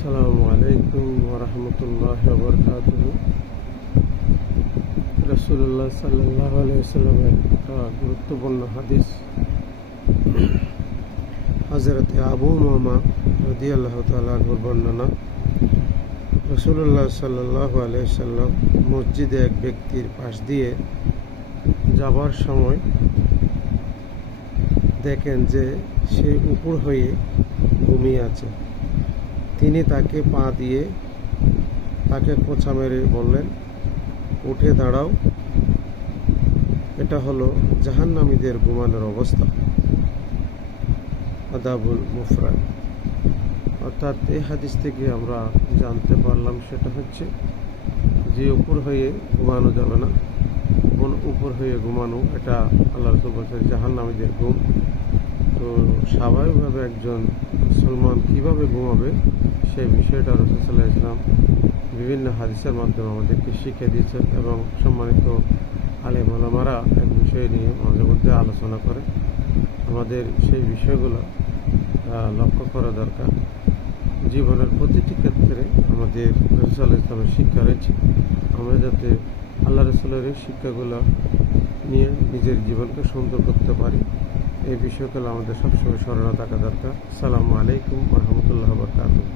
আসসালামু আলাইকুম ওয়া রাহমাতুল্লাহি ওয়া বারাকাতুহু। রাসূলুল্লাহ সাল্লাল্লাহু আলাইহি ওয়াসাল্লামের একটা গুরুত্বপূর্ণ হাদিস, হযরত আবু উমামা রাদিয়াল্লাহু তাআলা আনহুর বর্ণনা। রাসূলুল্লাহ সাল্লাল্লাহু আলাইহি ওয়াসাল্লাম মসজিদে এক ব্যক্তির পাশ দিয়ে যাবার সময় দেখেন যে সে উপর হয়ে ঘুমিয়ে আছে। তিনি তাকে পা দিয়ে তাকে খোঁচা মেরে বললেন, উঠে দাঁড়াও, এটা হলো জাহান্নামীদের ঘুমানোর অবস্থা। আদাবুল মুফরাদ। অর্থাৎ এই হাদিস থেকে আমরা জানতে পারলাম সেটা হচ্ছে যে উপর হয়ে ঘুমানো যাবে না, উপর হয়ে ঘুমানো এটা আল্লাহ রাসূল বলেছেন জাহান্নামীদের ঘুম। তো স্বাভাবিকভাবে একজন মুসলমান কীভাবে ঘুমাবে সেই বিষয়টা রাসূল সাল্লাল্লাহু আলাইহি ওয়াসাল্লাম বিভিন্ন হাদিসের মাধ্যমে আমাদেরকে শিখিয়ে দিয়েছেন এবং সম্মানিত আলেম ওলামারা এক বিষয় নিয়ে মাঝে মধ্যে আলোচনা করে। আমাদের সেই বিষয়গুলো লক্ষ্য করা দরকার। জীবনের প্রতিটি ক্ষেত্রে আমাদের রাসূল সাল্লাল্লাহু আলাইহি ওয়াসাল্লামের শিক্ষা রয়েছে, আমরা যাতে আল্লাহ রাসূলের এই শিক্ষাগুলো নিয়ে নিজের জীবনকে সুন্দর করতে পারি, এই বিষয়গুলো আমাদের সবসময় স্মরণে থাকা দরকার। আসসালামু আলাইকুম ওয়া রাহমাতুল্লাহি ওয়া বারাকাতুহু।